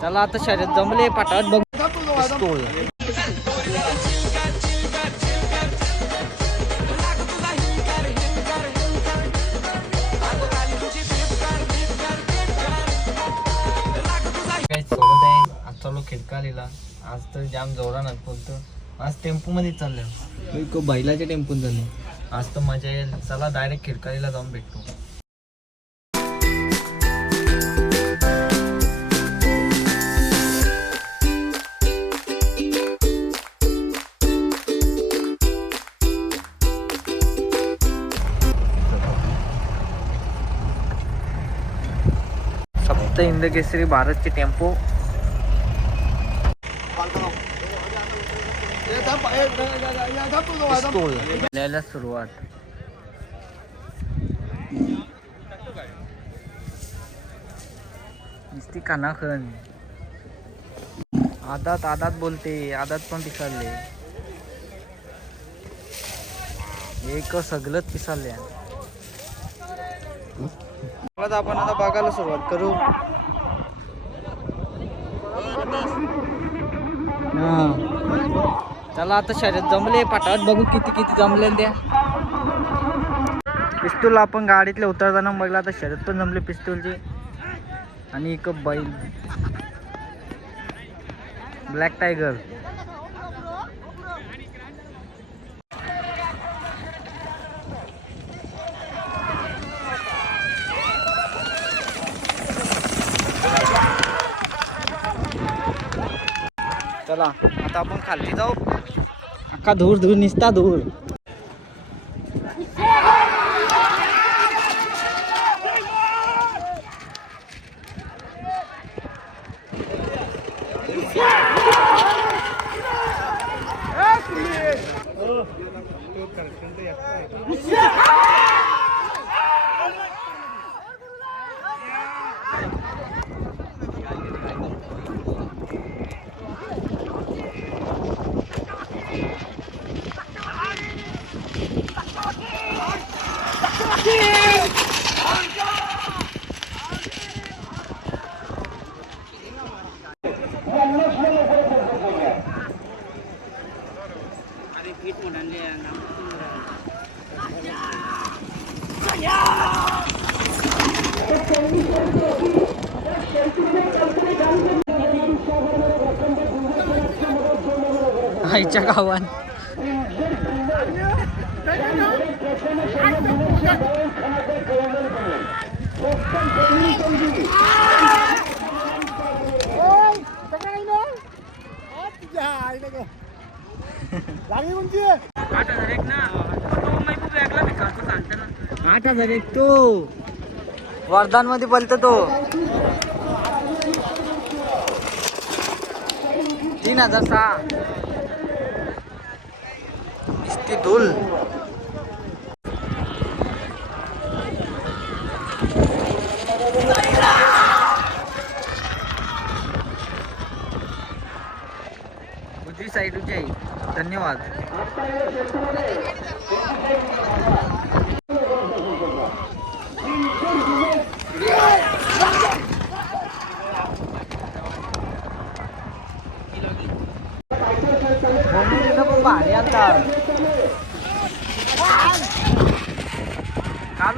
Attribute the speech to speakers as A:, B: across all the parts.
A: चला आता शर्यत जमले पाठात बघ. चालू खिडकालीला. आज तर जाम जोरानं बोलतो आज टेम्पो मध्ये चाललो बैलाच्या टेम्पून चाललो आज तर मजा येईल. चला डायरेक्ट खिडकालीला जाऊन भेटतो मस्त इंदकेसरी भारतचे टेम्पो. बनायला आपल्याला सुरुवात. नुसती कानाखन आदात आदात बोलते आदात पण पिसाळले. एक सगळंच पिसाळले. परत आपण आता बघायला सुरुवात करू. चला आता शर्यत जमले पाठात बघू किती किती जमले त्या पिस्तूल आपण गाडीतल्या उतरताना बघला आता शर्यत पण जमले पिस्तूलची. आणि एक बैल. Black tiger. चला आता आपण खाली जाऊ. अख्खा धूर धूर निसता धूर. आईच्या गावात. आठ हजार एक तो. वरदानमध्ये बोलतो तो. तीन हजार सहा. नुसती धूल. उजवी साईड उजवी. धन्यवाद. भूमीला आता.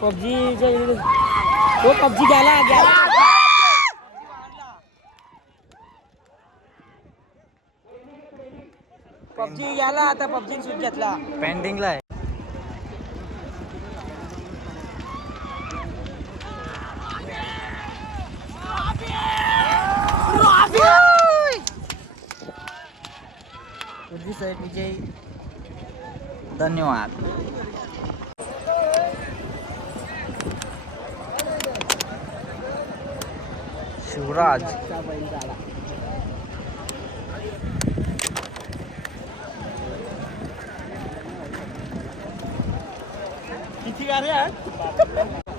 B: पबजी तो पबजी गेला गेला पबजी गेला आता पबजी शूट घेतला.
A: पेंडिंगला आहे. विजय. धन्यवाद. राज.
B: बैल झाला किती गाड्या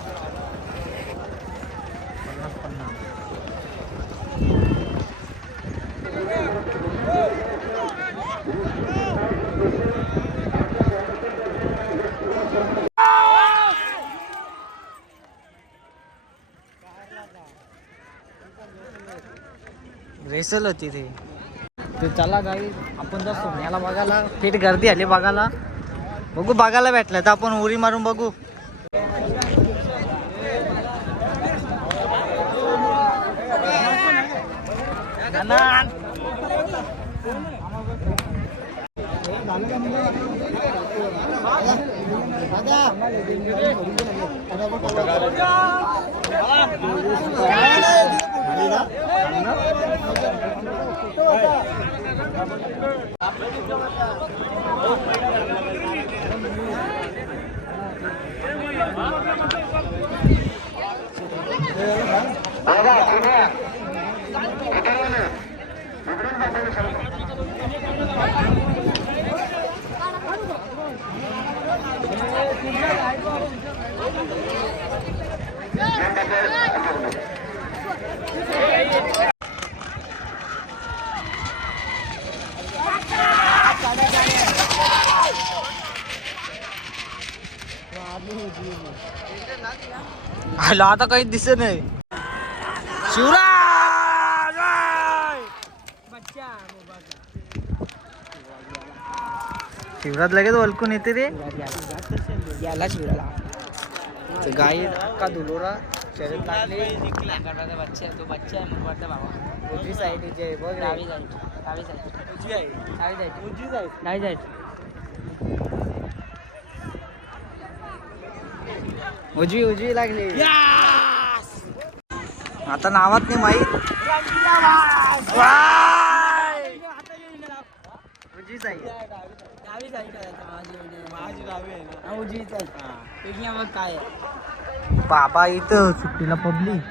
B: आहेत
A: रेसल होती ते. चला गावी आपण जर सोन्याला बघायला. थेट गर्दी आली बघायला. बघू बघायला भेटलं तर आपण उरी मारून बघू. না। आला आता काही दिसत नाही. शिवराज! शिवराज लगेच ओळखून येते रे.
B: याला शिवला
A: ते गाई अक्का दुलोरा शर्यत लागली
B: बच्चा तो बच्चा आहे मुरबाडचा भावा
A: उजवी साईड. इथे बघ
B: डावी. जाईल डावी जाईल
A: उजवी आहे.
B: डावी जाईल
A: उजवी साईड.
B: डावी जाईल
A: उजवी उजवी लागली. आता नावात नाही माहीत.
B: आहे. काय
A: बाबा इथं सुट्टीला पब्लिक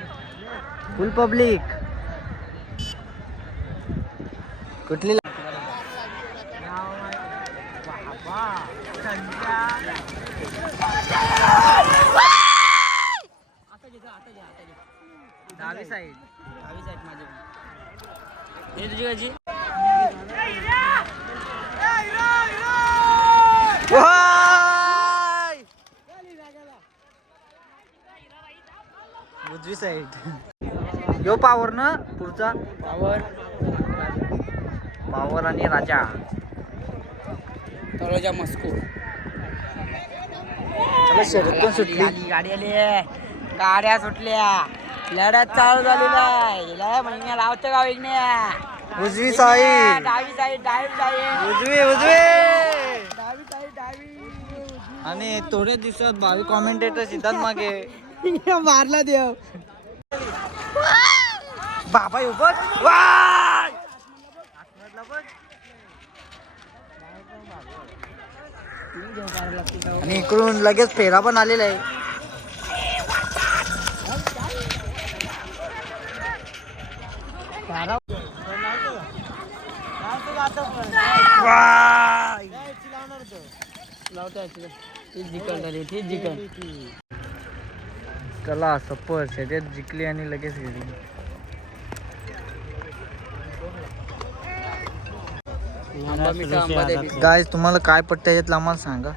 A: फुल पब्लिक कुठली ला-
B: आता घे जा, आता घे आता घे
A: डावी साईड.
B: डावी जाईल माझी हे तुझी काची
A: उजवी साईड. यो पावर ना पुढचा.
B: पावर.
A: पावर आणि राजा.
B: तळोजा मस्को.
A: चला शर्यत पण सुटली.
B: गाडी आली. गाड्या सुटल्या. लढत चालू झालेला आहे. हिला महिन्या लावतं का विकण्या
A: उजवी साईड
B: डावी साईड डावी साईड
A: उजवी उजवी.
B: डावी साईड डावी.
A: आणि थोड्या दिवसात भावी कॉमेंटेटर येतात मागे.
B: मारला देव.
A: बाबा येऊ बघ वाय! आणि इकडून लगेच फेरा पण आलेला आहे.
B: लावता तीच जिकल झाली तीच जिकल
A: चला सपर शर्यत जिंकली आणि लगेच गेली. गाय तुम्हाला काय पट्ट्या येत आम्हाला सांगा.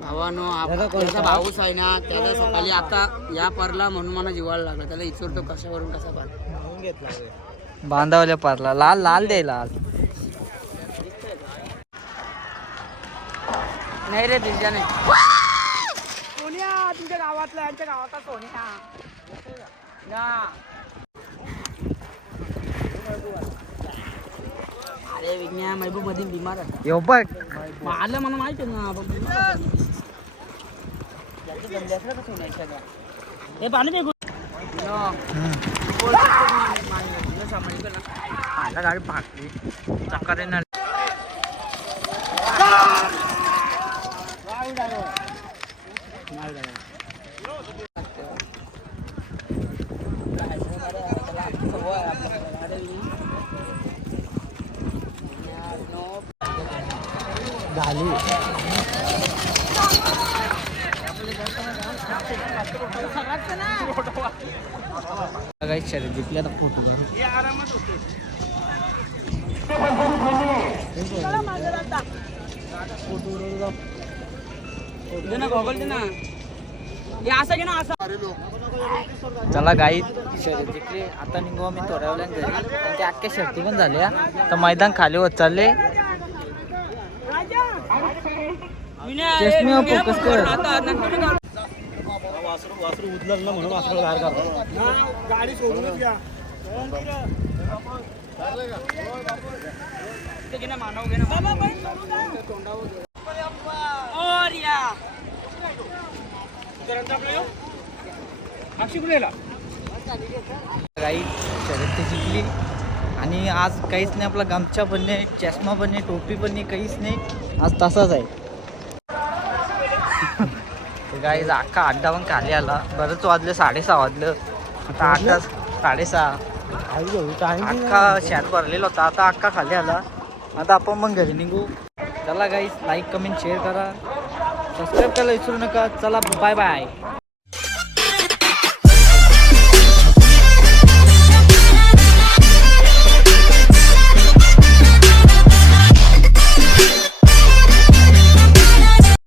B: भावानो त्याचा भाऊच आहे ना त्याचा सकाळी आता या परला म्हणून मला जिवायला लागला. त्याला इचरतो कशावरून कसा पार
A: बांधावल्या पारला. लाल लाल दे लाल.
B: नाही रे दिसल्या नाही. सोनिया तुमच्या गावातला यांच्या गावातला सोनिया. ना. अरे विज्ञा महबूबमध्ये बिमार आहे.
A: यो बघ.
B: आलं मला माहिती आहे ना पण बिमार आहे. याचं जमल्यासलं कसं सगळं. हे पाणी. बोल मागे, तुला ना.
A: गाडी फाटली चक्कर येणार झाली काही शर्यत जिंकली आता फोटो
B: असं
A: चला गाई शर्यत जिंकली. आता निघू आम्ही थोड्या वेळाने घरी. कारण अख्ख्या शर्ती पण झाल्या. तर मैदान खाली होत चालले चष्म्यावर कर.
B: मानव घे ना और या
A: गाई शर्यत जिंकली. आणि आज काहीच नाही आपला गमछा पण नाही चष्मा पण नाही टोपी पण नाही काहीच नाही. आज तसाच आहे. गाई अख्खा अड्डा पण खाली आला. बरंच वाजलं साडेसहा वाजलं. आता आठ साडेसहा. अख्खा शेत भरलेला होता. आता अख्खा खाली आला. आता आपण मग घरी निघू. चला गाईस लाईक कमेंट शेअर करा. सबस्क्राईब करायला विसरू नका. चला बाय बाय